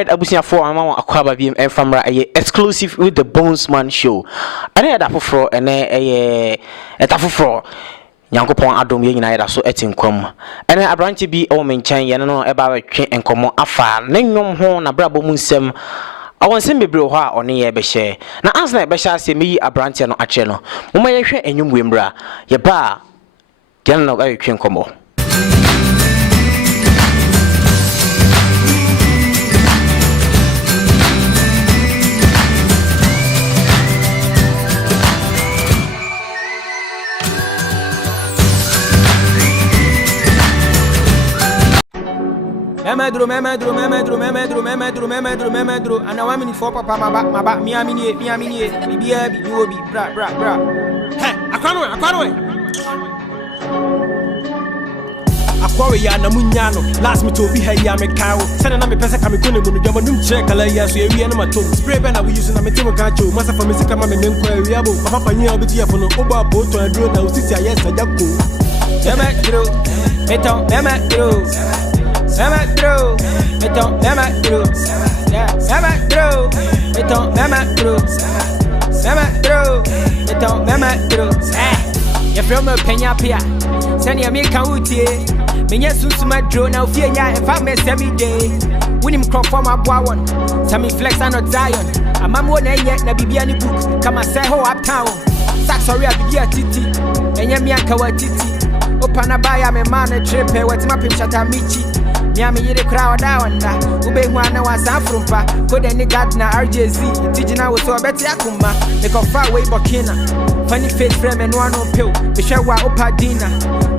right, abusia for amama akwaba biem enfamra exclusive with the Bonesman show. Ane da foforo ene etafoforo Nyankopon adom ye nyina yeda so etinkwam. Ene abranche bi o menchan ye no eba wetwe enkomo afa ne nwom ho na brabo mu nsem awon sem bebre ho a one ye be share. Na answer be share se meyi abranche no ache no. Moma ye hwe enwom wembra ye ba gena no wetwe enkomo. Memedro, and I want me for papa, my back, me, you will be, bra. Hey, I can't wait. Akwawe ya na munyano last me to be here ya me kawo send na me pesa ka me kone bunu dwama num check ala ya so ewie na mato spray pen na we use na me timo ka cho masa fa me sika ma me menko ewie abo papa panyi obiti ya fono obo abo to adro na usisi aye sajako memedro meton memedro you from a penya pia send ya me kan utie menya susuma dro na ofie nya e fa me semi day winim crop for my boy one sami flex and not zion amamo na enye na bibia ni book kama say ho uptown sax sorry a bibia titi enye mi anka wa titi opana baya me man trip what my pim shata michi Miami yere crowd down na ube hwana wa safrumpa kode ni gardener RJZ tijina wo so beti akuma me ko far way Burkina funny face frame and one on pill be share wa opadina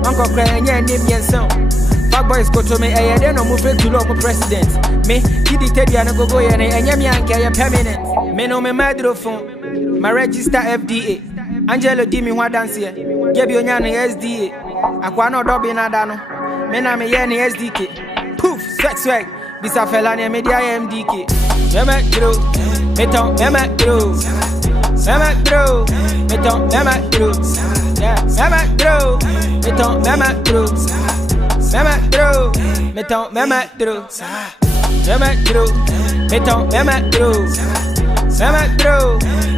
uncle cry enye nim yenson fat boys go to me eh dey no move to law president me kidi tedi an go ye enye mi anke ye permanent me no me madro phone my register FDA Angelo di mi hwa dance ye gebi onya no SDA akwa no dobi na da no me na me ye ni SDK poof, sex swag. This a fella near media MDK. Memedro, meton, memedro, memedro, meton, memedro, yeah, memedro, meton, memedro, memedro, meton, memedro, memedro, meton, memedro, memedro,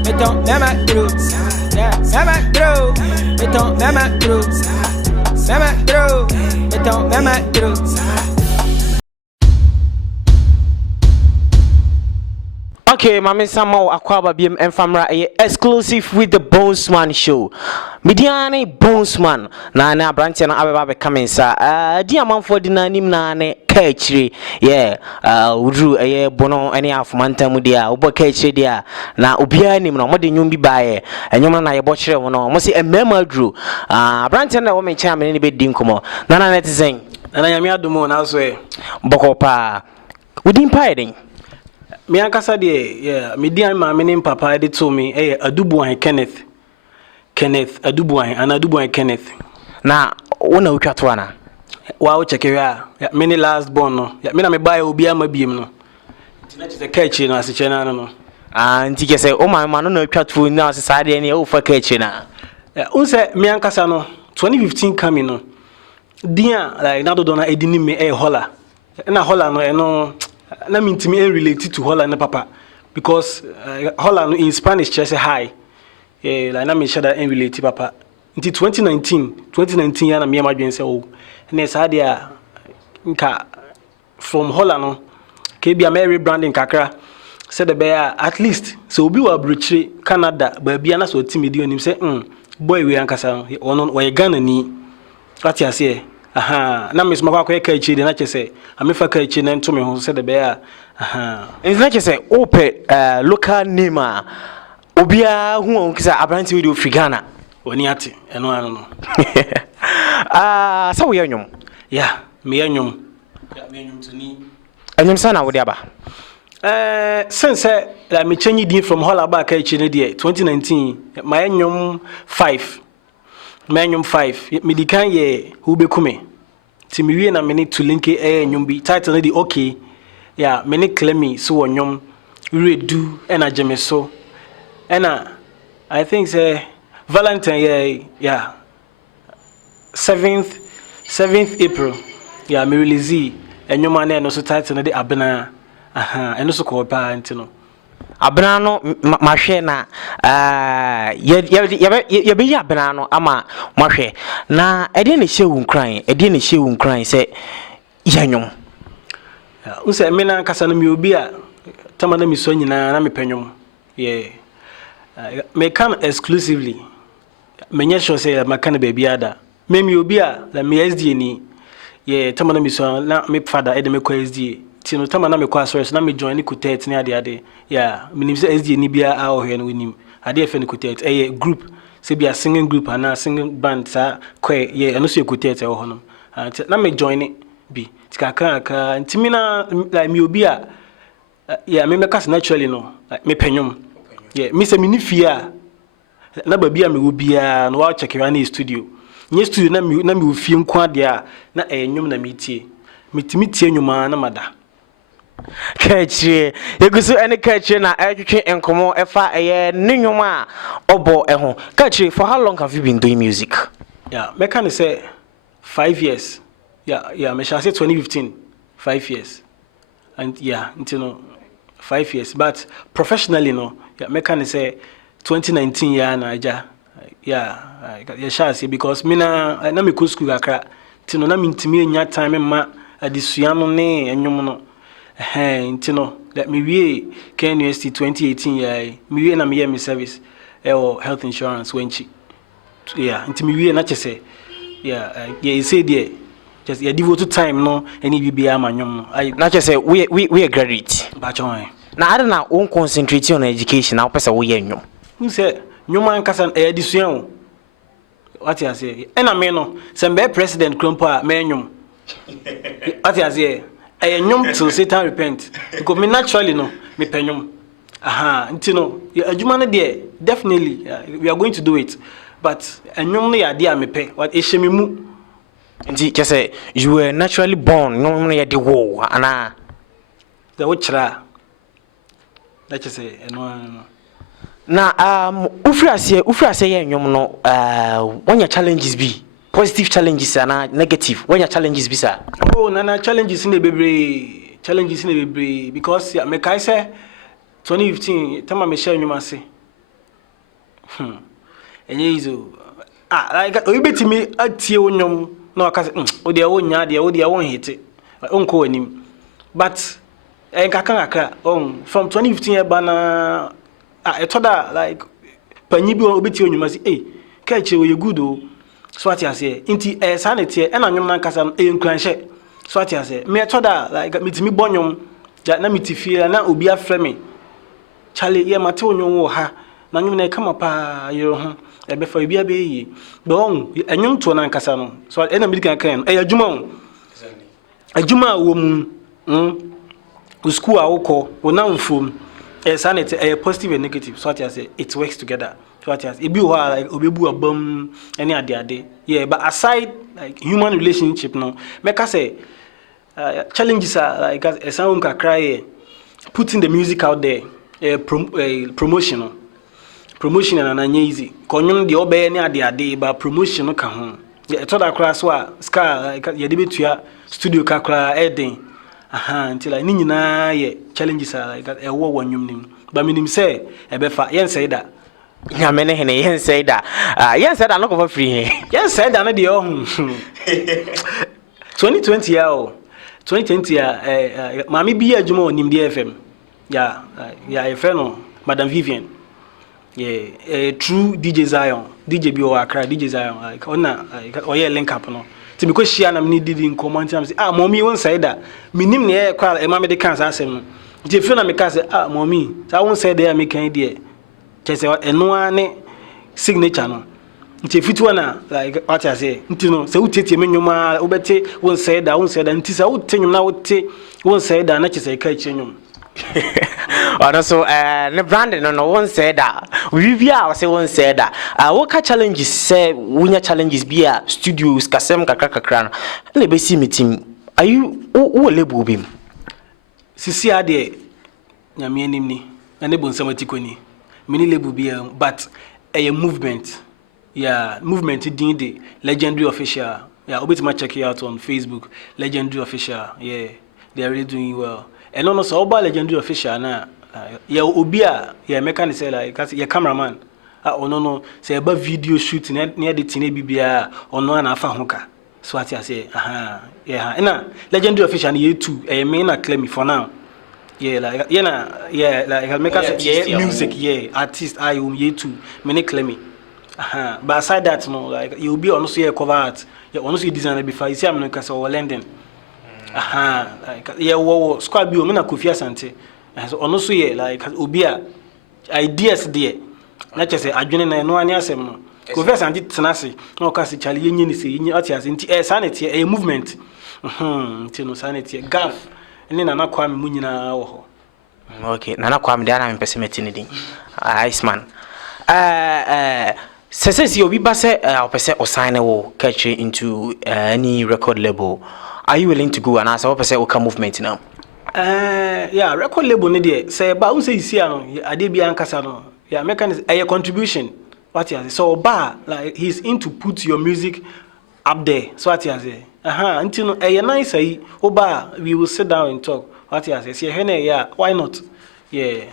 meton, memedro, yeah, memedro, meton, memedro, memedro, meton, memedro. Okay, mama Samo akwaba biem enfamra exclusive with the Bonesman show. Midiane Bonesman na branche na abeba be coming sa di amanfo di na nim na ne Kaakyire yeah udru bono ene afumanta mu dia obo Kaakyire dia na obia nim no mode nyum bi baaye enyum na ye bo kire wo no mo se emema dru branche na wo me kyan me ne be di nkomo na Narrates na nyame adomo na so boko pa udin paiden me ankasa de yeah me dian ma me nim papa de to me adubuan Kenneth adubuan ana adubuan Kenneth na wona utwato ana wa wo cheke ya me ni last born no me na me buy obi ama biem no tina che Kaakyire no ase chena no nti ke se o ma no na utwato na ase sa de ne o fa Kaakyire na unse me ankasa no 2015 coming no dia like na do na edini me hola na hola no eno na mintimi related to hola na papa because hola no in Spanish just say hi like na me share that related papa until 2019 ya na me ma dwen say o na sa dia nka from hola no ke bia Mary branding kakra said the bear at least so obi wa bruchire Canada ba bia na so timidi onim say boy we ankasa ono we Ghana ni what you say aha na me smaka kwa Kaakyire na chese amefa Kaakyire na ntome ho se de be a aha na chese ope local name a obia hu on kisa abranti we do Ghana oni ate eno ano no sa we anyum yeah me anyum tuni anyum sana wo dia ba since la me change din from hola ba Kaakyire de 2019 my anyum 5 Manyum 5 medikan ye ubekume ti mi wie na me ne to link nyum bi title di okay yeah me ne claim me so wonyum redu ena jeme so ena I think say Valentine yeah 7th April yeah me release enyuma na no so title di abena And also called Pantino. Abrano mahwe na ye be ya abrano ama mahwe na ede ne hye wo nkran se yanwom unse me na kasa no me obi a tamana mi so nyina na me panwom yeah me can exclusively me sure say ma kan baby ada me obi a la me SD ni yeah tamana mi so na me father ede me ko SD tino tamana me ko asore na me join ni kutet ni ade yeah minim say SD ni bia a ohwe no nim ade efe ni kutet group say bia singing group and singing band sa kwe yeah eno so kutet e ho no na me join ni bi tikaka ntimina like me obi a yeah me make naturally no like me panwom yeah me say me ni fia na ba bia me wo bia no wa check na studio nye studio na me fie nko ade a na enwom na metie metimi tie nwoma na mada Kaakyire yegusu ene Kaakyire na etwetwe enkomo efa ne nwoma obo eho Kaakyire, for how long have you been doing music? Yeah, me can say 5 years. Yeah, me shall say 2015, 5 years. And yeah, you know, 5 years. But professionally, no, yeah, me can say 2019 yeah na yeah, I shall say because me na me go school Accra. You know, na me intimi nya time ma adisua no ne enwom no. You know, let me we KNUST 2018 yeah, me na me service health insurance when she yeah, intimi we na say yeah, you say there just yeah devote time no any bibia manwom no I Na say we graduate bachon na ade na won concentrate on education na pesa we enwom who say nyoma nkasa adisua o what you say and I no say be president krompo a me enwom what you say nyom till Satan repent because me naturally no me penyom ntino adwuma no there definitely we are going to do it but nyom no ya there me pe what ehemi mu nti kese you were naturally born no ya de wo ana the wochra that you say no na ufrase ye nwom no wonya challenges bi positive challenges and negative when your challenges be sir oh na challenges in the baby because yeah, me kai say 2015 time me share nyuma say enye izo like o beti me atie wonyom na aka say o de wonya de o de won hit onko anim but enkakan akra from 2015 eba na etoda like panyi bi o beti wonyuma say Kaakyire we good o so what you say inti sanity e na nwom na nkasa nkranhye so what you say me toda like mitimi bonyom ja na mitifie na obi afre me chale ye mate onwom wo ha na nwom na kama pa yero ho e be fa obi abeyi be on enwom to na nkasa no so e na medical kan e adwuma o adwuma wo mu school a wokọ wo na mfom sanity positive and negative so what you say it works together. What else? It be like obebu abam any ade. Yeah, but aside like human relationship no, make us say challenges are like a sound can cry putting the music out there, promotion and easy. Konyum the obe any ade but promotion no can home. Yeah, told that class wa scar like ya debut to studio kakra edin. Until like ni nyina ye challenges are like a war one nim. But minim say e be fa yen say that. ya mene hene yen say that no go for free here yen say that no dey 2020 ya 2020 ya mami bi adwuma onim de FM ya e friend no Madam Vivian yeah true DJ Zion DJ bi o Accra DJ Zion like ona oye link up no ti me ko share na me didi in comment am say mommy won say that minim ne e kwa e mama de kan sa asem no je fi na me ka say mommy sa won say there me kan there kese eno ane signature no nti fitu na like what I say nti no se utete menwoma obete won say da nti se utenyum na wote won say da na kese Kaakyire nyum ono so ne brand no won say da we bia we say won say da what ka challenges say wunya challenges bia studios kasem kakra no na be si meeting are you wo label bim sisi ade nyame anim ni na ne bonsam atikoni mini label be but a movement din the legendary official yeah obeti ma check it out on Facebook legendary official yeah they are really doing well and no so oba legendary official na ya obi a ya mechanic say like ya cameraman no say about video shoot near the tine bibia ono na afa hoka so ati say yeah na legendary official na ye too me na claim me for now yeah like like make us yeah music yeah artist I ye too me claim me but aside that no like you be on so yeah cover art yeah on so designer before you see am no kasa o London like yeah wo squad bi o me na Kofi Asante so on so yeah like obi a ideas there na che say adwene na no ani asem no Kofi Asante tenase no ka se chale yenye ni se yenye ati ase nti sanity e movement nti no sanity gaf ene na kwame mu nyina wo ho okay nana kwame dia na me pese metini din ice man says you be basse opese osign wo catch into any record label. Are you willing to go and ask opese o movement now? Yeah, record label ne dey say ba who say you see ano ade bia ankasa no yeah mechanism a contribution what you say so ba like he's into put your music up there so what you say until no nice aí oba we will sit down and talk what you say yeah why not yeah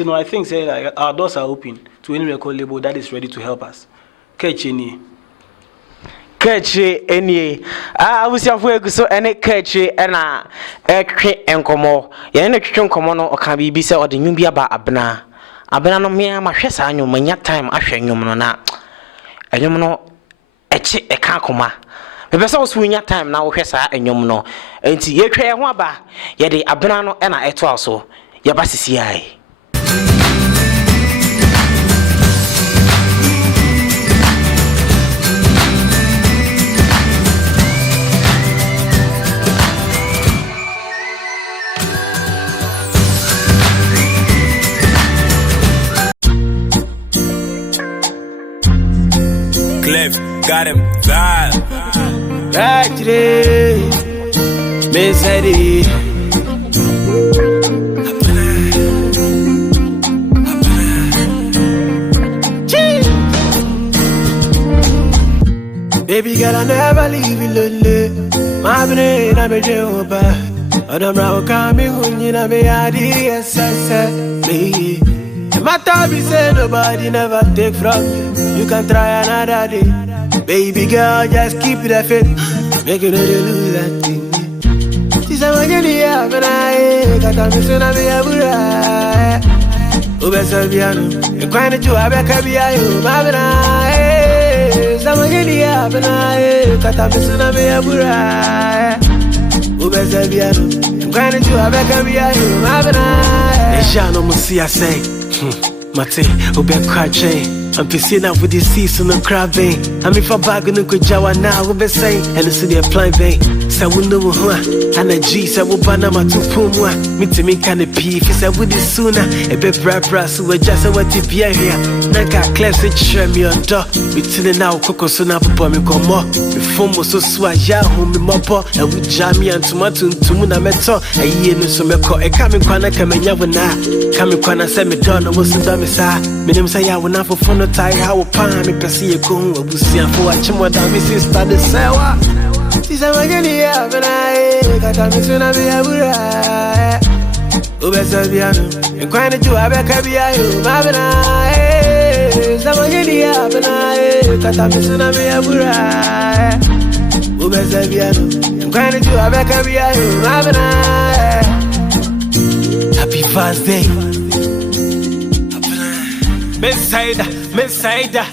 no I think say like our doors are open to any record label that is ready to help us. Catch any abusiafo eguso ene catch na etwe enkomo ye na twetwe enkomo no oka bibi se ode nwum bi aba abena no me ma hwe sa nwum nya time ahwe nwum no na enwum no eche eka akoma bebe se wo nya time na wo hwe sa enwum no enti ye twe ho aba ye de abena no na eto aso ye ba sisi ai Got him vibe. Right today, CEDIS. Baby girl, I never leave you lonely. My brain, I'm a joker. Adam Rao coming when you know me, I did me. The matter be said, nobody never take from you. You can try another day. Baby girl, just keep it a fit. Make you know you lose that thing. She's a man, you're but I got a mission of your bride. Ubesaviano, you're going to have a caviar, my bride. Someone you're but I got a mission of your bride. Ubesaviano, you're going to have a caviar, my bride. Jano Musia say, Mate, Ubekwache. I'm pissing out with this season of crabbing. I'm if I bag and go jawa now, we'll be saying, and it's the apply vein. So we know who and a G, so we'll ban my two pumwa. Me to me kind of pee, if I would this sooner. A bit bra, so we're just a what to be here. Naka classic, share me on door. We till now, Coco soon up upon me come more. The phone was so swag, ya home me mopper, and we jam me and tomato to Muna Meto. A year no so me call a coming corner, coming yavana. Coming corner, send me down, I was in Damisa. Minimum say I will not for fun. Tai how pan me pesi e ko obusia fo achimo da me sister de sewa tisa magani ya bana kata me suna me abura obesabiano e kwani ju abeka bia yo mabana zamagani ya bana kata me suna me abura obesabiano e kwani ju abeka bia yo mabana happy birthday Messaida,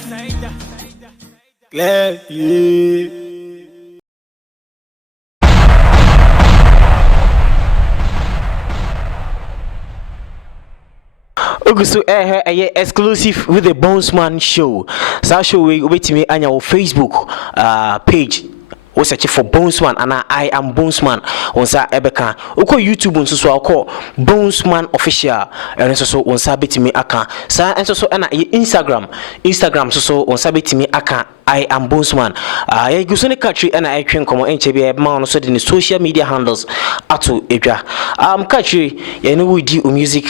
glad you. Ogusu exclusive with the Bonesman show. So show we wait me on your Facebook page. We search for Bonesman and I am Bonesman on sa ebeka uko YouTube nso so akọ Bonesman official nso so on sa betimi aka sa nso so na Instagram so on sa betimi aka I am Bonesman ya guso ne country na etwen komo enche bia ma no so the social media handles ato edwa country ya no we di music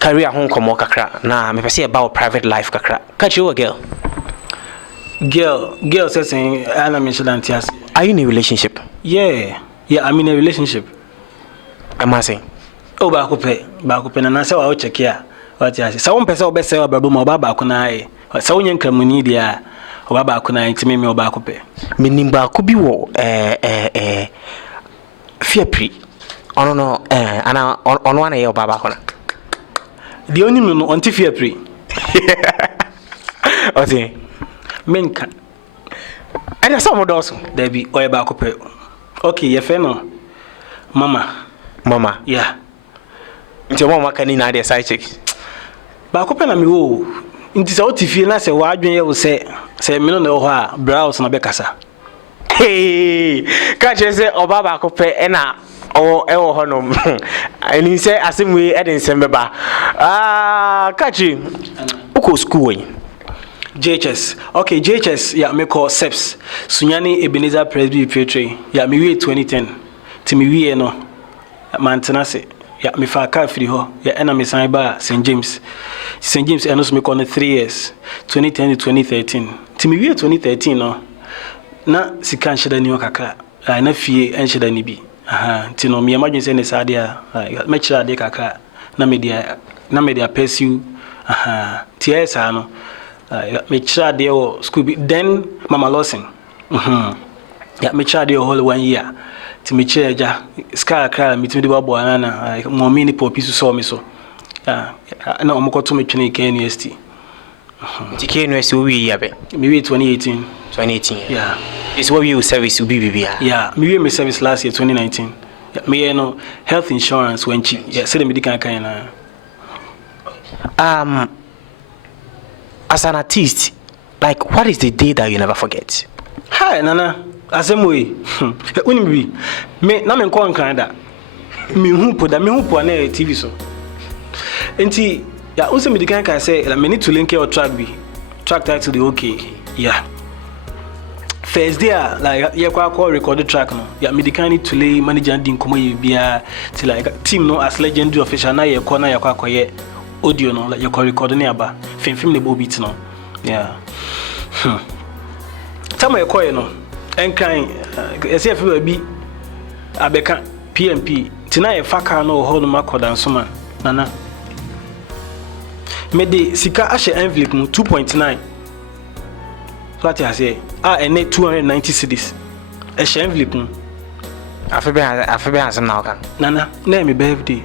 career hon komo kakra na me pese about private life kakra country o girl Girl says saying I'm in. Are you in a relationship? Yeah, I'm in a relationship. am I saying? Oh, back and I say, I'll check here. What I say, some person will be say, Baba Kunai, or so young Cramuni, dear, or Baba Kunai to me or Bacope. Minimba could be war, fear pre. On no, and on one a Baba. The only no on fear pre. Okay, Men can. And some of those There be or Bacope. Okay, your friend, Mama. Yeah. Into one can in idea side chicks. Bacope na me wo. Nti se otifie na se wadwen ye wo se me no na ho a browse na bekasa. Hey, catch say Obaba Cope ena or ewo honom. And he say asim we edin sembeba. Catch you. Uko school. JHS. Okay, JHS, yeah, me call SEPS. Sunyani Ebenezer Presby Petri. Yeah, me we 2010. Ti me we no. Mantenase. Yeah, me fa car free ho. Yeah, ena me sign ba St. James. St. James enos me call 3 years. 2010 to 2013. Ti me we 2013 no. Na sika nsheda ni okaka. Na fie nsheda ni bi. Ti no me imagine say ne sade a me kira de kaka. Na media pursue. Ti esa no. Me tried the school then Mama Lawson. Yeah, me tried the whole 1 year. To me chair ja sky cry me to the babo na mo mini popi so me so. Na omo ko to me twene KNUST. KNUST we year be. Me 2018. 2018. Yeah. It's what you service will be bibia. Yeah, me service last year 2019. Yeah, me no health insurance when cheap. Yeah, say the medical kind na. As an artist, like what is the day that you never forget? Hi, Nana. Asemwe. Unimbi. Me na me nko Canada. Me hu po na TV so. Enti ya unse me dikan kan say me need to link your track bi. Track title the okay. Yeah. First day like ye kwa record the track no. Ya me dikan need to lay manager din komo ye bia till like team no as legendary official na ye kwa na ye kwa koye audio no like you can record ni aba film the beat no yeah tama e koy no enkan ese fe bi abeka PMP tina e faka no ho no makoda nsoma nana me de sika ahye envelope mu 2.9 what you say ene 290 CEDIS e hye envelope mu afa be asem na okan nana na me birthday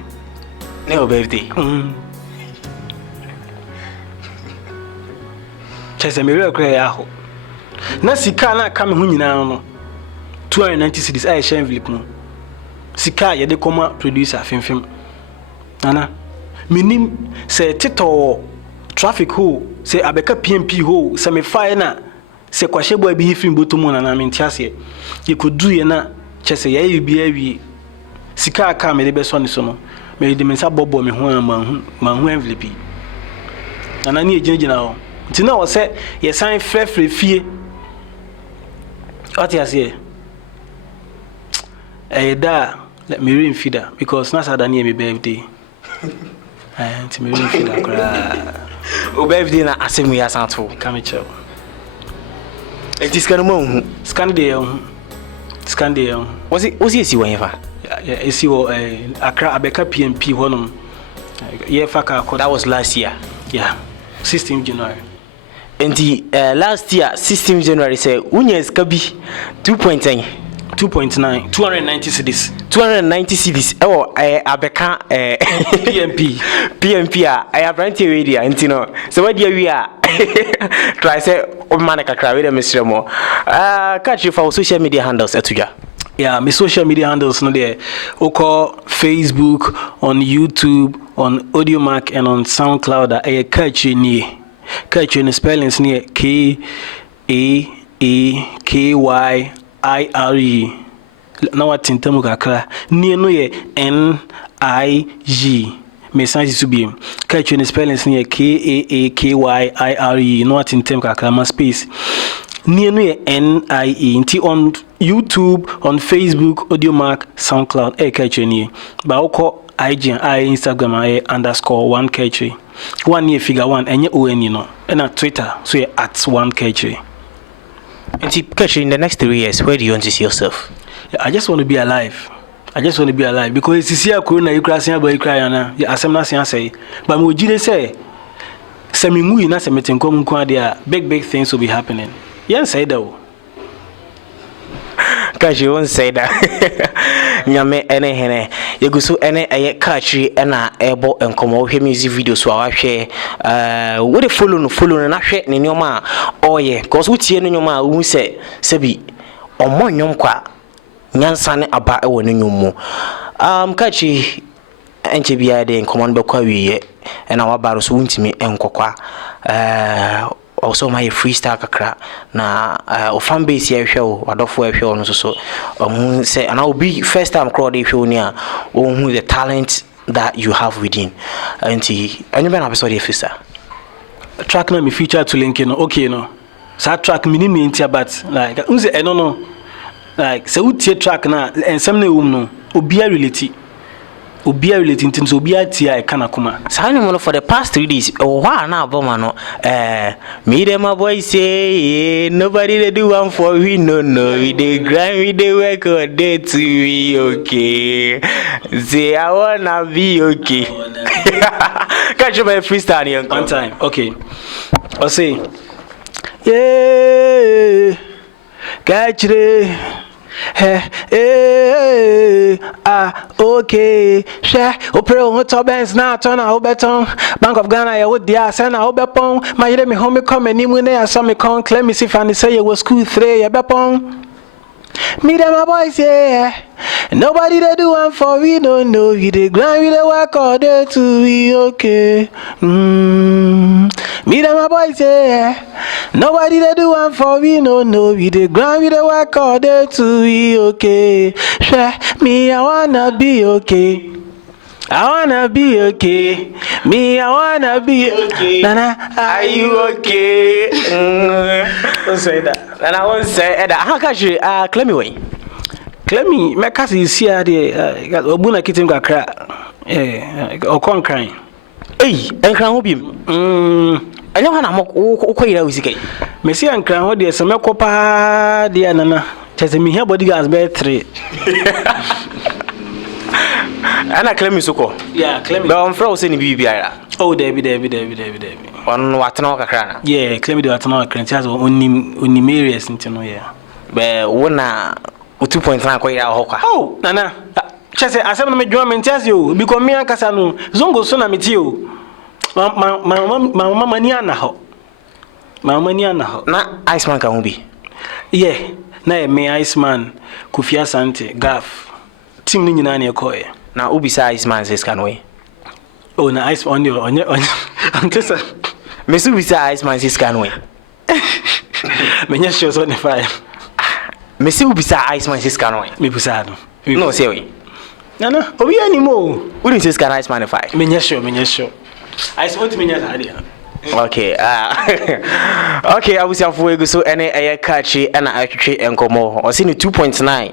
Chese me real cry aho. Na sika na ka me hu nyina no 290 CEDIS I share envelope no. Sika ye de koma producer fimfim. Nana minim se tito traffic ho se abeka PMP ho se me fire na se kwahye boy bi film botomu na me ntiase ye kodu ye na chese ye bi awie sika aka me de be so ne so no me de me sa bobo me ho ma hu envelope. Nana ni ejina ho Tina was say ye sign free fee. What you say? Let me ring feeder because na sada near me birthday. To me ring feeder kra. O birthday na asem we asanto. Come chill. It is kind of scan day. Was it see when ever? Yeah, you see Accra Abeka PMP honum. Yeah, that was last year. Yeah. 16th January. And the last year, 16th January, say, Unyes Kabi 2.9, 290 CEDIS. 290 CEDIS. Oh, Abeka PMP. I have rented radio, and you know, so what do we are? Try say, oh, Manaka Cravid, Mr. Mo. Catch you for social media handles at Tuja. Yeah, my social media handles no there. Oko Facebook, on YouTube, on Audiomack, and on SoundCloud. I Kaakyire. Kaakyire spellings near Kaakyire. Now what in Tamu Accra? Near no ye NIG. May signs to be Kaakyire spellings near Kaakyire. No what in Tamu Accra space. Near no ye NIE. On YouTube, on Facebook, Audiomack, SoundCloud, Kaakyire. But Oko IG and Instagram _1 Kaakyire. 1 year figure 1 and you know and at Twitter so you're at 1 Kaakyire. And Kaakyire, in the next 3 years, where do you want to see yourself? I just want to be alive. I just want to be alive because it's here corona you cry say boy cry na asem na say but me ogire say me ngui na say metenkom nko ade big things will be happening. Yes say that. Cause you won't say that. Nyame ene hene yegusu ene eye Kaakyire ena ebo enkomo hwe music videos so awahwe we dey follow no na hwe ne nyoma oye cause wutie no nyoma wu se bi omo nyom kwa nyansa ne aba ewo ne nyom Kaakyire enche bia de enkomo no bekwa wiye ena wabaro so wuntimi enkokwa also my freestyle kakra na o fan base here hwe wadofo hwe no so say and I will be first time crowd if you near who the talent that you have within and anybody episode if sir track na me feature to link no okay no so track minimum intia but like unse no like say utie track na ensem na ewum no obia relating to obia tia e kana kuma so for the past 3 days why na aboma no me them my boys say nobody they do one for we no we dey grind we dey work all day to be okay say I wanna be okay catch my freestyle here one time okay I say yeah Kaakyire okay share opera on top bands now turn out beton Bank of Ghana ya would dia send out bepon my me home come any when I saw me come claim me see fan say you was school 3 ya bepon me them my boys yeah nobody they do one for we don't know you dey grind we dey work all day to be okay me them my boys yeah nobody they do one for we don't know you dey grind we dey work all day to be okay sure me I wanna be okay I wanna be okay. Me, I wanna be okay. Nana, are you okay? Don't say that. And I won't say that. How Kaakyire claim me way? Claim me. My cousin is here. Obuna kitim Accra. Okon crying. Hey, enkran ho bim. Anya hana mo okoyira usike. Me see enkran ho de se me kopa de nana. Chese me here bodyguards be 3. Ana claim me soko. Yeah, claim me. But on friend say ni bibia. Oh, Debbie. On watana kakra na. Yeah, claim me watana kakra. Chase onim areas ntino yeah. Be wona 2.9 koyira ho kwa. Oh, nana. Chese asem na me dwuma me ntiase o because me ankasa no zongo so na meti o. Mama ni ana ho. Na Iceman ka ho bi. Yeah, na me Iceman Kofi Asante Gaf. Team ni nyina na ekoye. Na ubisa Iceman says can we? Oh, na Ice on your antesa. Me su ubisa Iceman says can we? Me nya show so ne fire. Me su ubisa Iceman says can we? Me busa no. No say we. Nana, obi animo. Who didn't say can Iceman fire? Me nya show. Ice want me nya hade. Okay, okay, I was for ego so any Kaakyire and I atwetwe enkomo. O see ni 2.9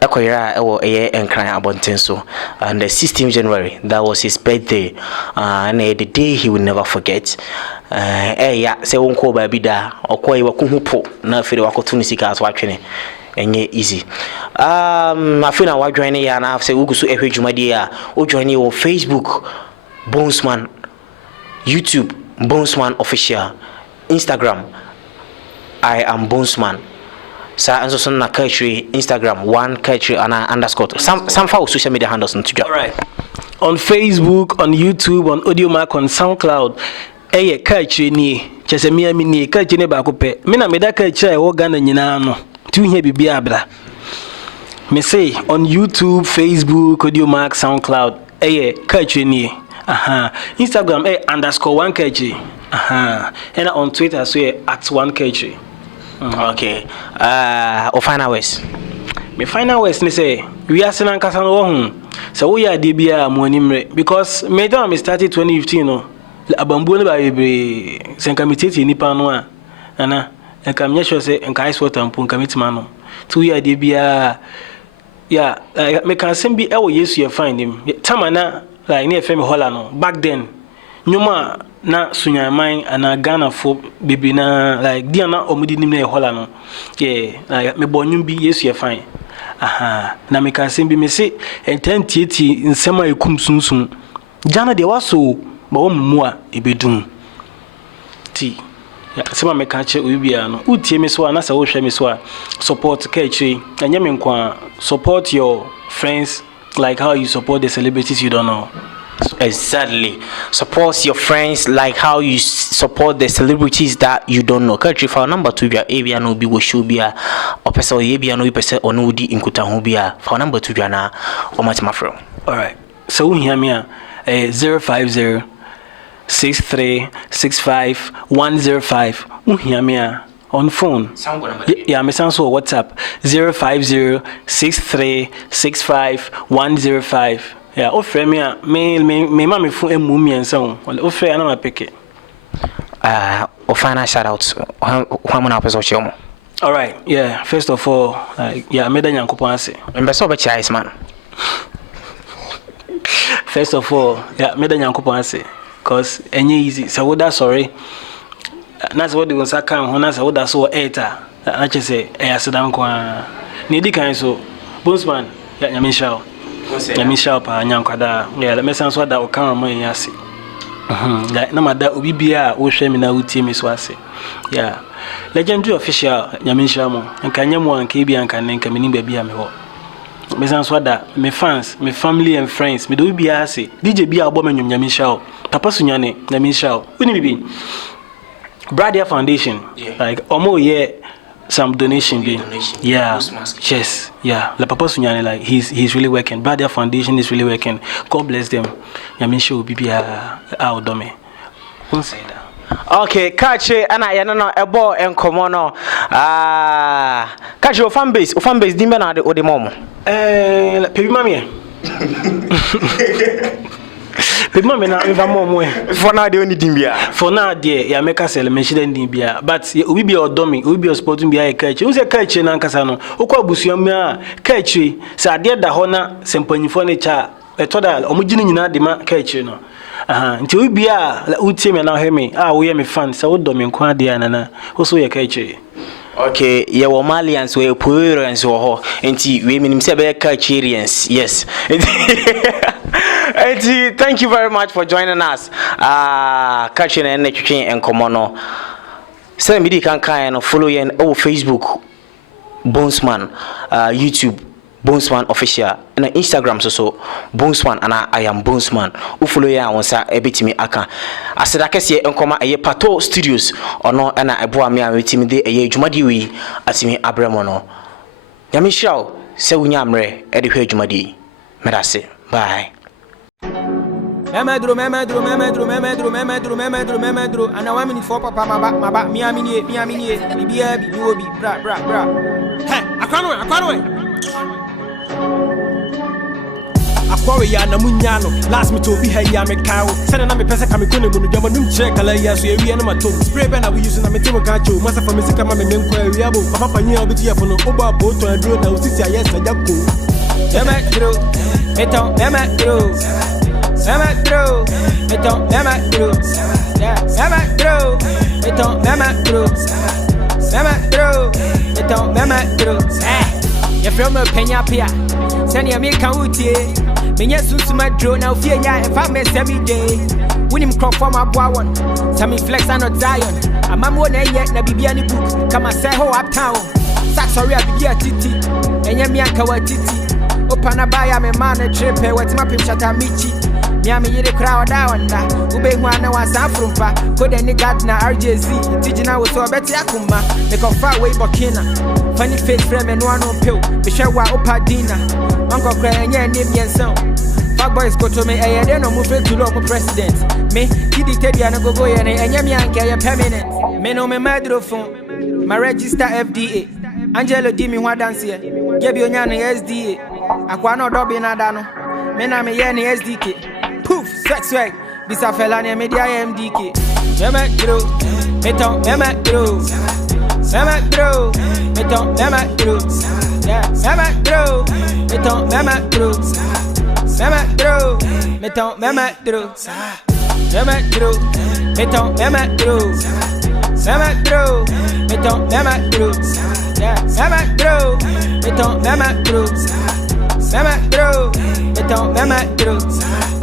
ekoyira ewo enkran abonten so. And the 16th January, that was his birthday. And the day he will never forget. Yeah, say wonko ba bi da, okoyi wakuhupo na fere wakotu ni sika aso atwene. Enye easy. I feel na wa join ya na say ugu so ehwe dwumade ya. O join you on Facebook, Bonesman, YouTube, Bonesman official, Instagram, I am Bonesman. Sa and so na Kaakyire Instagram 1Kaakyire _. Some for social media handles on Twitter. All right. On Facebook, on YouTube, on Audiomack, on SoundCloud. Kaakyire ni. Chese mi ni Kaakyire ne ba ko pe. Me na me da Kaakyire wo Ghana nyina no. Tu hia bibia abra. Me say on YouTube, Facebook, Audiomack, SoundCloud. Kaakyire ni. Instagram _1Kaakyire. And on Twitter so @1Kaakyire. Okay. Final words. Me final words ni say we are senan kasa no ho. So we are dey bia mo animre because me don me started 2015 no. Abambu no ba bebre senka miteti nipa no a. Ana enka me sure say enka ice water mpo enka mitima no. To we are dey bia yeah, me can sem bi e wo Yesu ye find him. Tamana like near Femi Holla no. Back then nyuma na sunyaman ana Ghana for baby na like dia na omudi nim na Holla no. Yeah, like me bonyum bi Yesu ye fine. aha na me ka sembi me se ententieti nsema ekum sunsun jana de waso ba wo mu a ebedum ti ya sema me ka che obibia no utie me so na sa wo hwe me so a support Kaakyire anya me nkwa support your friends like how you support the celebrities you don't know. Exactly. Support your friends like how you support the celebrities that you don't know. Kaakyire for number 2 bia ebia no bi wo show bia opese o yebia no bi pese ono udi inkuta ho bia for number 2 bia na o matima fro. All right. So we hear me 050 6365 hear me on phone. Yeah, me sound so WhatsApp 050 6365 yeah, offer me me mama phone emu and so offer na ma pick it. Final shout out. How many person show? All right. Yeah, first of all, yeah, me da Nyankopon ase. Mbeso be chais man. First of all, yeah, me da Nyankopon ase cause enye easy. So what that sorry. That's what they want to come on. That's what that's so eta. I just say, asidam kwa. Ni di kan so. Bossman, ya nyamisha. Nyamisha pa nyankwada. Yeah, let me sense what that can man yasi. Like na mada obi bia wo hwe me na utie me so ase. Yeah. Legendary official nyamisha mo. Nka nyamo anka bia anka nka me ni ba bia me ho. Me sense what that me fans, me family and friends, me do bia ase. DJ bia abo me nyamisha. Papa sunyane nyamisha. Uni bibi. Bradia Foundation, yeah. Like almost some donation be. Yeah. Yes. Yeah. La Papa Sunyane, like he's really working. Bradia Foundation is really working. God bless them. Yamisha will be out dome. Won't say that. Okay, Kaakyire ana ya no ebo enkomo no. Kaakyire fan base dimbe na de momo. Pebi mami. Pebi mami na eva momo. For now they only dimbia. For now there ya make us mention dimbia, but we be odomi, we be sporting bia Kaakyire. We say Kaakyire na nkasa no. Okwa abusuam a Kaakyire sa ade da ho na sempanyifo ne cha etoda omugini nyina de ma Kaakyire no. Nti we bia utie me na hemi we ye me fan sa odomi nko ade anana. Wo so ye Kaakyire. Okay, ye wo Malians we Puerans wo ho. Nti we minim se be Kaakyirians. Yes. Thank you very much for joining us. Kaakyire and Netwitwen enkomo no. Say me di kan no follow yen Facebook Bonesman, YouTube Bonesman official, and Instagram so Bonesman and I am Bonesman. U follow yen wonsa ebetimi aka. Aseda kese enkoma eye Pato Studios ono na eboa me awetimi de eye dwumadi wi atimi abremo no. Nyamisha se wunya amre e de hwe dwumadi. Medase. Bye. Memedro. And I want me for papa, my me amini, bra. Hey, I can't wait. Akwawe ya na munyano last me to be here ya me kawo send na me pesa ka me kone mu no dum check ala ya so ewie na mato spray ben na we use na me timo ka cho masa for me sika ma me menkwa ewie abo papa panyi a obeti ya fo no oba bo to adro na osisi ayes na jako memedro meton memedro you from a penya pia send ya me kan utie menye susuma dro na ofie nya e fa me semi day winim crop for my boy one sami flex and not zion amamo na ye na bibia ni book kama say ho uptown sax sorry bibia titi enye mi anka wa titi opana baya me man trip e wetima pim chata michi Miami yiri crowd down na ube hwana wa safrumpa kode ni gardener RJZ tijina wo so beti akuma me ko far way Burkina funny face frame no ano pill be share wa opadina manko kra enye ni mienso fuck boys go to me eh dey no move to law president me kidi tedia na gogo ye na enye mi anke ye permanent me no me microphone my register FDA Angelo di mi hwa dance ye gebi onya no SDA akwa no dobi na da no me na me ye ni SDK poof, sex right. This a fella near media MDK. Memedro, meton, memedro. Memedro, meton, memedro. Yeah, memedro, meton, memedro. Memedro, meton, memedro. Memedro, meton, memedro. Memedro, meton, memedro. Mama bro, beton mama bro. Mama bro, beton mama bro.